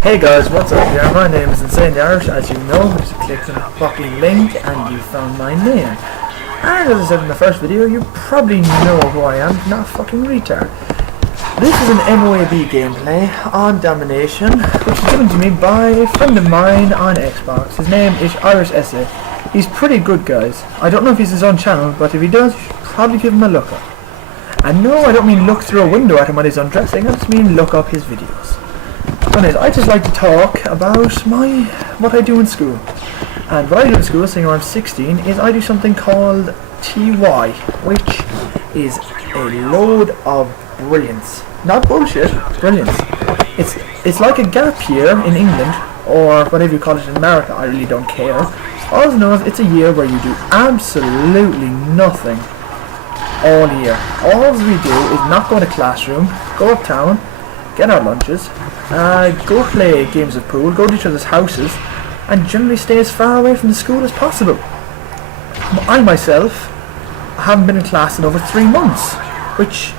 Hey guys, what's up here? My name is Insane Irish. As you know, just clicked on the fucking link and you found my name. And as I said in the first video, you probably know who I am, not a fucking retard. This is an MOAB gameplay on Domination, which is given to me by a friend of mine on Xbox. His name is Irish Essay. He's pretty good, guys. I don't know if he's his own channel, but if he does, you should probably give him a look up. And no, I don't mean look through a window at him when he's undressing, I just mean look up his videos. Anyways, I just like to talk about what I do in school. And what I do in school, seeing I'm 16, is I do something called TY, which is a load of brilliance. Not bullshit, brilliance. It's like a gap year in England, or whatever you call it in America, I really don't care. All I know is it's a year where you do absolutely nothing all year. All we do is not go to classroom, go uptown, get our lunches, go play games of pool, go to each other's houses, and generally stay as far away from the school as possible. I myself haven't been in class in over 3 months, which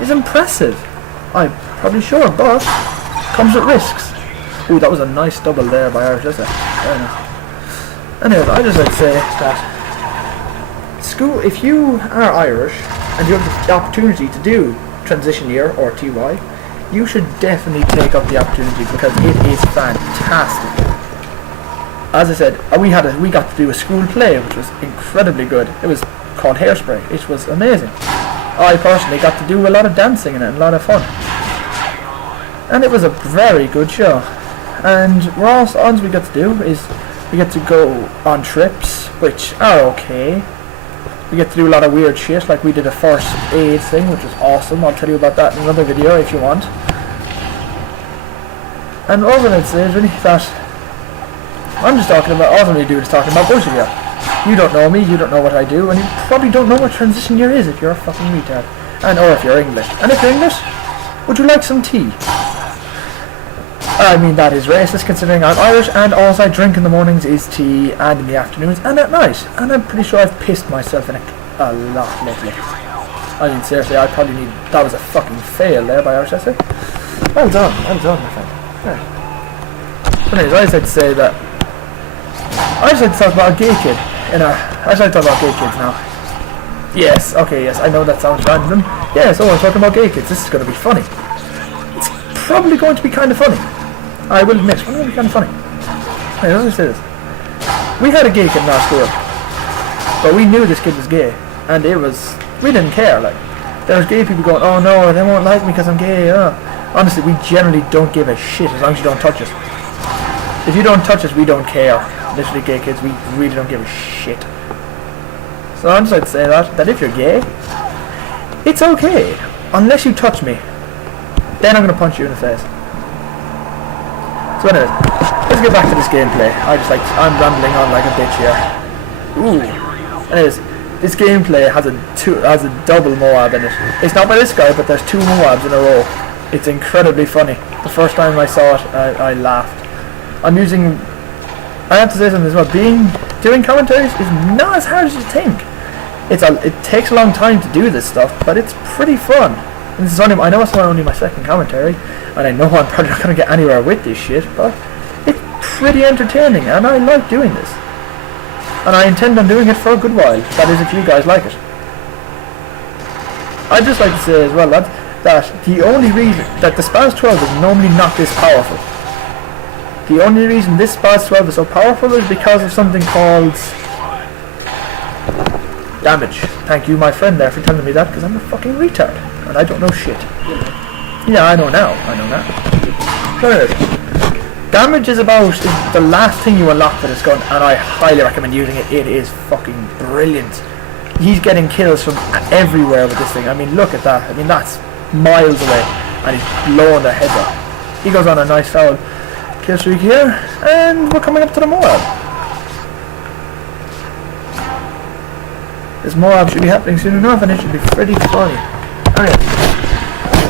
is impressive. I'm probably sure, but comes with risks. Ooh, that was a nice double there by Irish, isn't it? Very nice. Anyways, I just like to say that school, if you are Irish and you have the opportunity to do transition year or TY, you should definitely take up the opportunity because it is fantastic. As I said, we got to do a school play which was incredibly good. It was called Hairspray. It was amazing. I personally got to do a lot of dancing in it and a lot of fun. And it was a very good show. And what else we got to do is we get to go on trips, which are okay. We get to do a lot of weird shit, like we did a first aid thing, which was awesome. I'll tell you about that in another video if you want. And all I'd say is really that I'm just talking about, all I'm really doing is talking about bullshit here. You don't know me, you don't know what I do, and you probably don't know what transition year is if you're a fucking retard. And or if you're English. And if you're English, would you like some tea? I mean, that is racist considering I'm Irish and all I drink in the mornings is tea and in the afternoons and at night. And I'm pretty sure I've pissed myself in a lot lately. I mean, seriously, I probably need... That was a fucking fail there by Irish Essay. Well done, my friend. Yeah. Anyways, I just like to say that... I just like to talk about a gay kid. I just like to talk about gay kids now. Yes, okay, yes, I know that sounds random. Yes, I'm talking about gay kids. This is going to be funny. It's probably going to be kind of funny. I will admit, it's going to be kind of funny. Hey, let me say this. We had a gay kid in our school, but we knew this kid was gay, and we didn't care. Like, there was gay people going, oh no, they won't like me because I'm gay. Honestly, we generally don't give a shit as long as you don't touch us. If you don't touch us, we don't care. Literally, gay kids, we really don't give a shit. So I'm just like to say that if you're gay, it's okay, unless you touch me. Then I'm going to punch you in the face. So anyways, let's get back to this gameplay. I'm rambling on like a bitch here. Ooh. Anyways, this gameplay has a double Moab in it. It's not by this guy, but there's 2 Moabs in a row. It's incredibly funny. The first time I saw it, I laughed. I have to say something as well. Doing commentaries is not as hard as you think. It takes a long time to do this stuff, but it's pretty fun. And this is I know it's only my second commentary, and I know I'm probably not going to get anywhere with this shit, but it's pretty entertaining, and I like doing this. And I intend on doing it for a good while. That is, if you guys like it. I'd just like to say as well, lads, that the only reason that the Spaz 12 is normally not this powerful. The only reason this Spaz 12 is so powerful is because of something called damage. Thank you, my friend, there, for telling me that, because I'm a fucking retard. And I don't know shit. Yeah, I know now. So anyways, damage is the last thing you unlock for this gun, and I highly recommend using it. It is fucking brilliant. He's getting kills from everywhere with this thing. I mean, look at that. I mean, that's miles away, and he's blowing their heads off. He goes on a nice foul kill streak here, and we're coming up to the Moab. This Moab should be happening soon enough, and it should be pretty funny. Alright,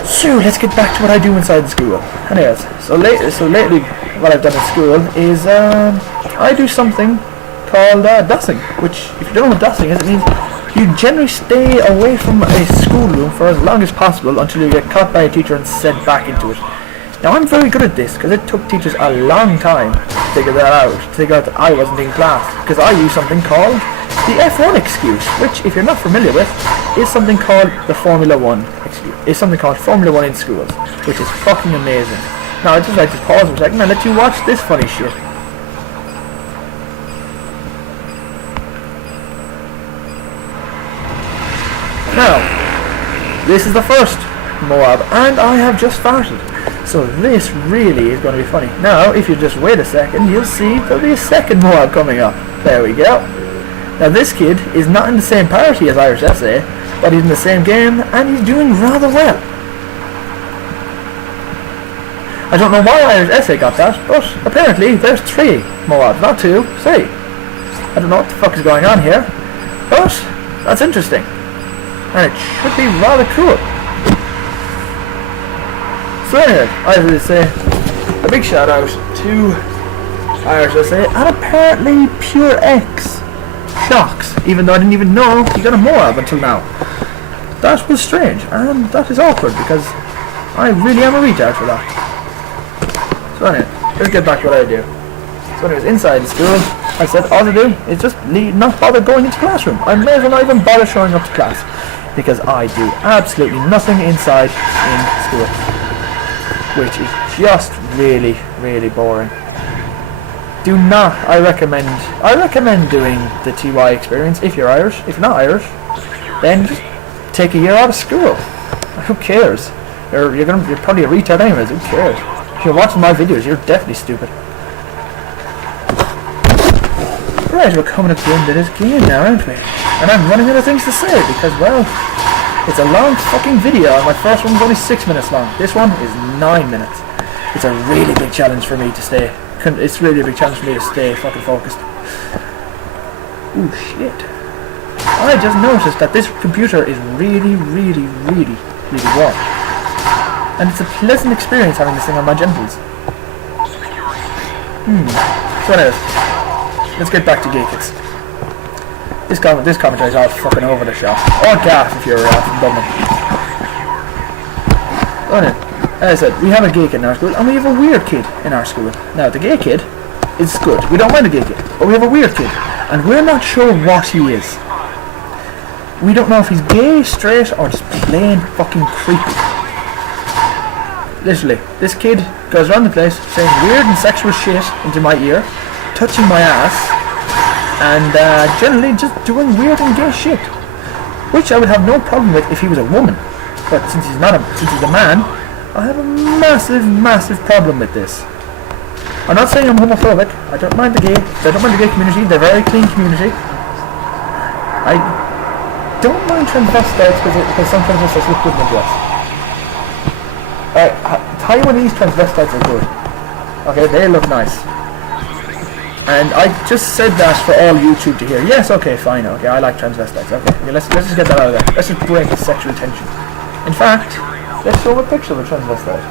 so let's get back to what I do inside the school. Anyways, so lately what I've done in school is I do something called dusting, which, if you don't know what dusting is, it means you generally stay away from a schoolroom for as long as possible until you get caught by a teacher and sent back into it. Now I'm very good at this because it took teachers a long time to figure that out, to figure out that I wasn't in class, because I use something called the F1 excuse, which, if you're not familiar with, is something called the Formula 1 excuse. It's something called Formula 1 in schools, which is fucking amazing. Now I'd just like to pause for a second and let you watch this funny shit. Now, this is the first Moab, and I have just farted. So this really is going to be funny. Now, if you just wait a second, you'll see there'll be a second Moab coming up. There we go. Now this kid is not in the same party as Irish Essay, but he's in the same game, and he's doing rather well. I don't know why Irish Essay got that, but apparently there's 3 Moabs, not 2, 3. I don't know what the fuck is going on here, but that's interesting. And it should be rather cool. So anyway, I would say a big shout out to Irish Essay and apparently Pure X Shocks, even though I didn't even know he got a Moab until now. That was strange, and that is awkward because I really am a retard for that. So anyway, let's get back to what I do. So anyways, inside the school, I said all to do is just not bother going into the classroom. I may as well not even bother showing up to class, because I do absolutely nothing inside in school, which is just really, really boring. Do not, I recommend doing the TY experience if you're Irish. If you're not Irish, then just take a year out of school. Who cares? You're probably a retard anyways, who cares? If you're watching my videos, you're definitely stupid. Right, we're coming up to the end of this game now, aren't we? And I'm running out of things to say because, well, it's a long fucking video, and my first one was only 6 minutes long. This one is 9 minutes. It's a really big challenge for me to stay. It's really a big challenge for me to stay fucking focused. Ooh, shit. I just noticed that this computer is really, really, really, really warm. And it's a pleasant experience having this thing on my genitals. So anyways, let's get back to Gay Kids. This commentary is all fucking over the shop. Or gaff if you're from Dublin. So anyway, as I said, we have a gay kid in our school, and we have a weird kid in our school. Now, the gay kid is good. We don't mind the gay kid, but we have a weird kid, and we're not sure what he is. We don't know if he's gay, straight, or just plain fucking creepy. Literally, this kid goes around the place saying weird and sexual shit into my ear, touching my ass, and generally just doing weird and gay shit, which I would have no problem with if he was a woman. But since he's a man, I have a massive, massive problem with this. I'm not saying I'm homophobic. I don't mind the gay community. They're a very clean community. I don't mind transvestites because some transvestites look good in the dress. Taiwanese transvestites are good. Okay, they look nice. And I just said that for all YouTube to hear. Yes, okay, fine, okay, I like transvestites. Okay, let's just get that out of there. Let's just bring the sexual tension. In fact, let's show a picture of a transvestite.